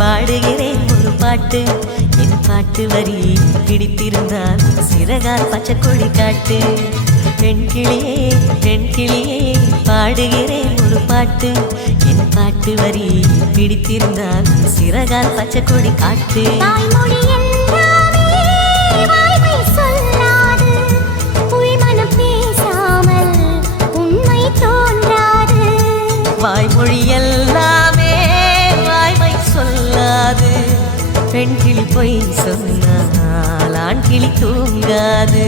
பாடுகிறேன் ஒரு பாட்டு என் பாட்டு வரி பிடித்திருந்தால் சிறகால் பச்சை கொடி காட்டு பெண் கிளியே பாடுகிறேன் ஒரு பாட்டு என் பாட்டு வரி பிடித்திருந்தால் சிறகால் பச்சை கொடி காட்டு வாய்மொழி எல்லாமே வாய்மை சொல்லாது பெண் கிளி பொய் சொன்னால் ஆண் கிளி தூங்காது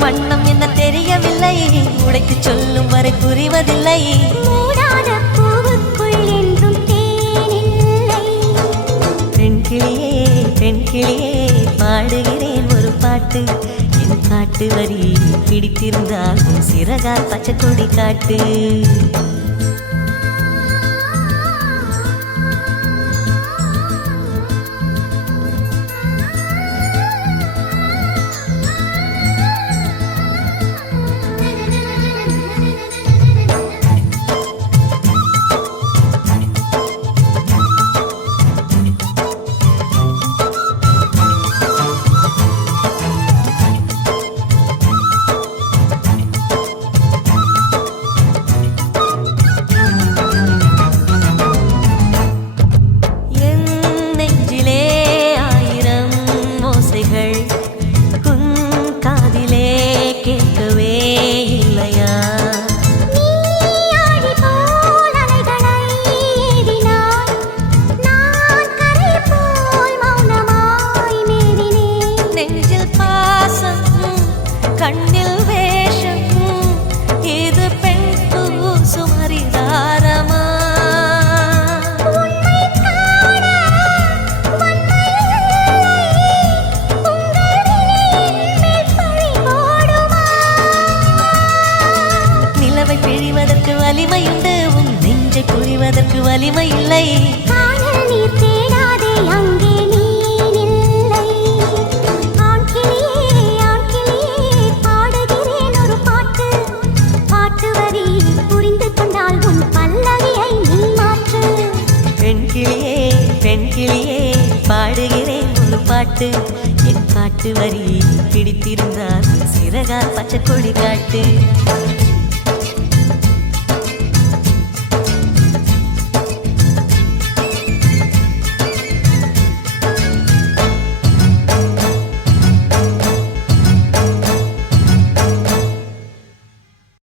வண்ணம் என்ன தெரியவில்லை உடைத்து சொல்லும் வரை புரிவதில்லை மூடாத பூவுக்குள் என்றும் தேனில்லை பெண் கிளியே பாடுகிறேன் ஒரு பாட்டு என் பாட்டு வரி பிடித்திருந்தால் சிறகால் பச்சை கொடி காட்டு கண்ணில் வேஷம் இது பெண் சுமரிதாரமா நிலவை பிழிவதற்கு வலிமையுண்டு உன் நெஞ்சை புரிவதற்கு வலிமை இல்லை நீர் தேடாதே அங்கே பெண் கிளியே பாடுகிறேன் ஒரு பாட்டு என் பாட்டு வரி பிடித்திருந்தால் சிறகால் பச்சை கொடி காட்டு